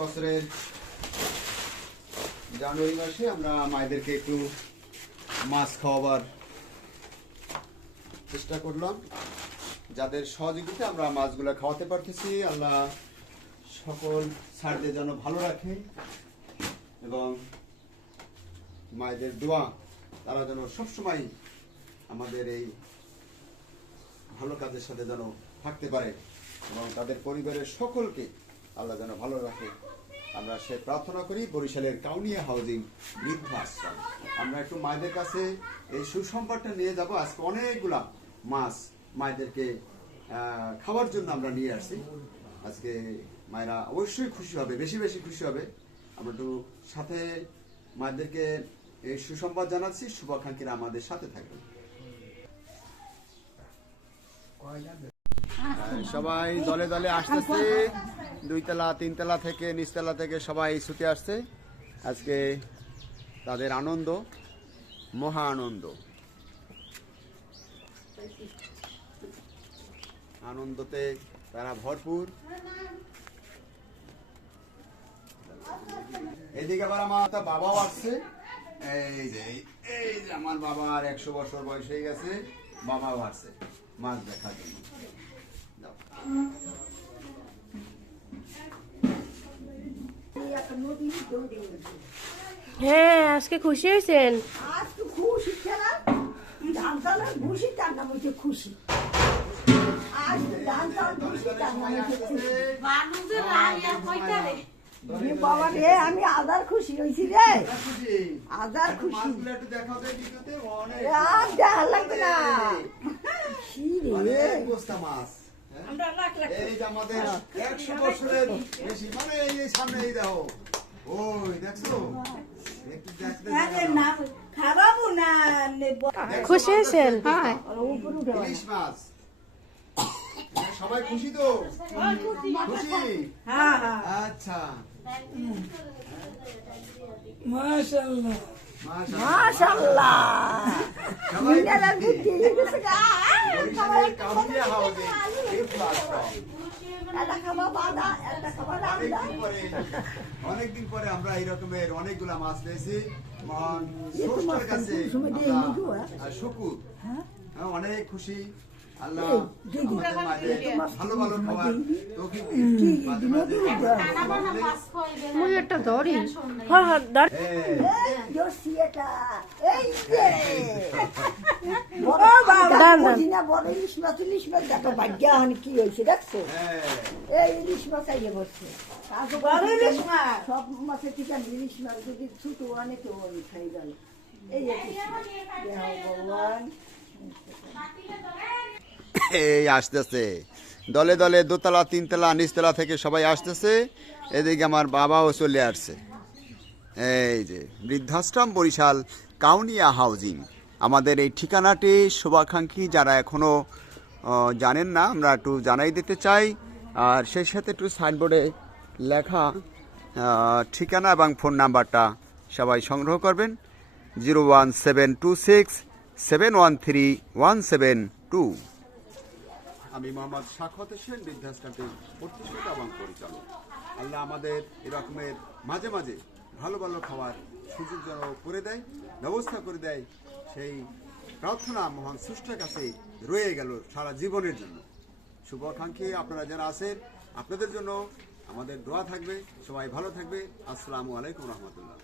বছরের জানুয়ারি মাসে আমরা মায়েদেরকে একটু মাছ খাওয়াবার চেষ্টা করলাম। যাদের সহযোগিতা আমরা মাছগুলো খাওয়াতে পারতেছি, আল্লাহ সকল ছাড়দের যেন ভালো রাখে এবং মায়েদের দোয়া তারা যেন সবসময় আমাদের এই ভালো কাজের সাথে যেন থাকতে পারে এবং তাদের পরিবারের সকলকে আল্লাহ যেন ভালো রাখে, আমরা সে প্রার্থনা করি। বরিশালের কাউনিয়া হাউজিং বৃদ্ধ আশ্রম আমরা একটু মায়েদের কাছে এই সুসংবাদটা নিয়ে যাব। আজকে অনেকগুলা মাছ মায়েদেরকে খাওয়ার জন্য আমরা নিয়ে আসছি। আজকে মায়েরা অবশ্যই খুশি হবে, বেশি বেশি খুশি হবে। আমরা একটু সাথে মায়েদেরকে এই সুসংবাদ জানাচ্ছি, শুভাকাঙ্ক্ষীরা আমাদের সাথে থাকবেন। সবাই দলে দলে আসতেছে, 2 তলা 3 তলা থেকে নিচতলা থেকে সবাই ছুটে আসছে। আজকে তাদের আনন্দ, মহা আনন্দ, আনন্দতে তারা ভরপুর। এদিকে আবার আমার বাবাও আসছে। এই যে আমার বাবার 100 বছর বয়স হয়ে গেছে, বাবাও আসছে মাছ দেখার জন্য। হ্যাঁ, আজকে খুশি হয়েছেন? বাবা রে, আমি আদার খুশি হয়েছি রে, আদার খুশি। দেখা লাগবে না এই যে আমাদের 100 বছরের বেশি, মানে এই সামনে এই দেখো, ওই দেখছো খুশি হয়েছেন? ইলিশ মাছ। সবাই খুশি তো? খুশি? আচ্ছা, মাশাআল্লাহ মাশাআল্লাহ। অনেকদিন পরে আমরা এই রকমের অনেকগুলা মাছ পেয়েছি। শুকুর অনেক খুশি। আল্লাহ ভালো ভালো খাবার একটা ধরি। কি হয়েছে দেখছো? এই ইলিশ মাছ আইয়ে বসছে, সব মাছের থেকে ইলিশ মাছ যদি ছোট অনেকে খাই গেল। এই ভগবান এই আসতেছে দলে দলে, 2 তলা 3 তলা নিচতলা থেকে সবাই আসতেছে। এদিকে আমার বাবাও চলে আসছে। এই যে বৃদ্ধাশ্রম বরিশাল কাউনিয়া হাউজিং, আমাদের এই ঠিকানাটি শুভাকাঙ্ক্ষী যারা এখনো জানেন না, আমরা একটু জানাই দিতে চাই। আর সেই সাথে একটু সাইনবোর্ডে লেখা ঠিকানা এবং ফোন নাম্বারটা সবাই সংগ্রহ করবেন। 01726713172। আমি মোহাম্মদ শাখাওয়াত হোসেন, বৃদ্ধাশ্রমের প্রতিষ্ঠাতা এবং পরিচালক। আল্লাহ আমাদের এরকমের মাঝে মাঝে ভালো ভালো খাওয়ার সুযোগ যেন করে দেয়, ব্যবস্থা করে দেয়, সেই প্রার্থনা মহান স্রষ্টার কাছে রয়ে গেল সারা জীবনের জন্য। শুভাকাঙ্ক্ষী আপনারা যারা আছেন, আপনাদের জন্য আমাদের দোয়া থাকবে। সবাই ভালো থাকবে। আসসালামু আলাইকুম রহমতুল্লাহ।